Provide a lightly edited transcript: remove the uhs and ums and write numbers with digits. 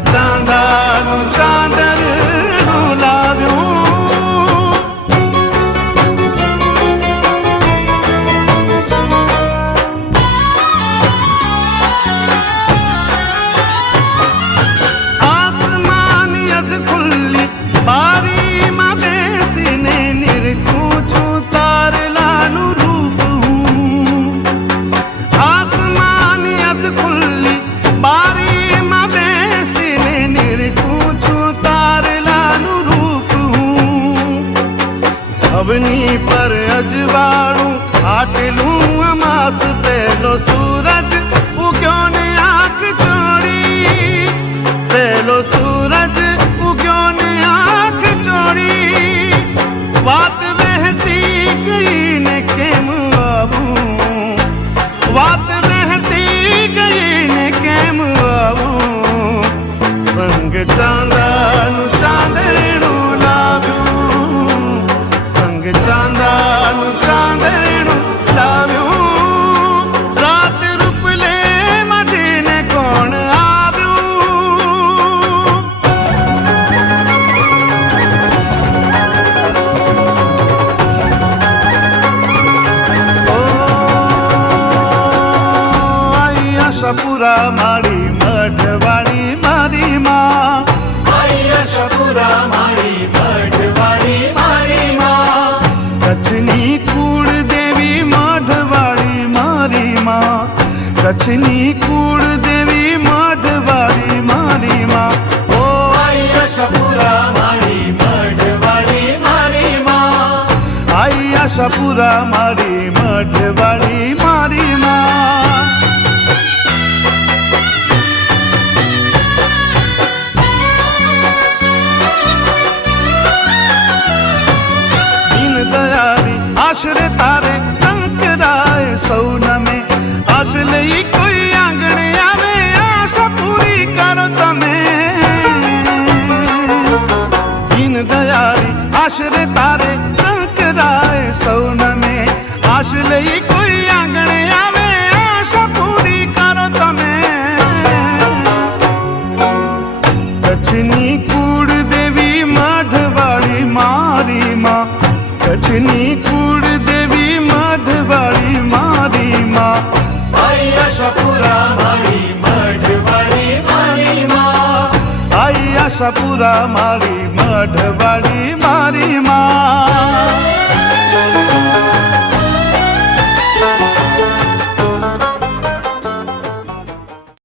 ચાંદાનું ચાંદરનું લાવ્યું. આસમાની અધ ખુલ્લી બારીમાં બેસીને નિરખું છું તારલાનું રૂપ હું. આસમાની અધ ખુલ્લી બારીમાં બેસીને નિરખું છું તારલાનું રૂપ હું. અવની પર અજવાળું આટલું અમાસ પહેલો સૂરજ ઉગ્યો ને આંખ ચોડી. પહેલો સૂરજ ઉગ્યો ને આંખ ચોડી. વાત વહેતી ગઈ ને કેમ આવું. વાત વહેતી ગઈ ને કેમ આવું. સંગ ચાંદાનું ચાંદરનું લાવ્યું. સંગ ચાંદાનું ચાંદરનું લાવ્યું. રાત રૂપલે મટીને કોણ આવ્યું. ઓ આશાપુરા મારી મઢવાળી મારી માં. આશાપુરા મારી મઢવાળી મારી માં. કચ્છની કુળ દેવી મઢવાળી મારી માં. કચ્છની કુળ દેવી મઢવાળી મારી માં. ઓ આશાપુરા મારી મઢવાળી મારી માં. આશાપુરા મારી મઢવાળી મારી માં. દયારી આશરે તારે કંકરાય સૌનમે. આશ લઈ કોઈ આંગણે આવે આશા પૂરી કરો તમે. દીન દયારી આશરે તારે કંકરાય સૌનમે. આશ લઈ કોઈ આંગણે આવે આશા પૂરી કરો તમે. કચ્છની કુળ દેવી મઢવાળી મારી માં. કચ્છની કુળ દેવી મઢવાળી મારી માં. આશાપુરા મારી મઢવાળી મારી માં. આશાપુરા મારી મઢવાળી મારી માં.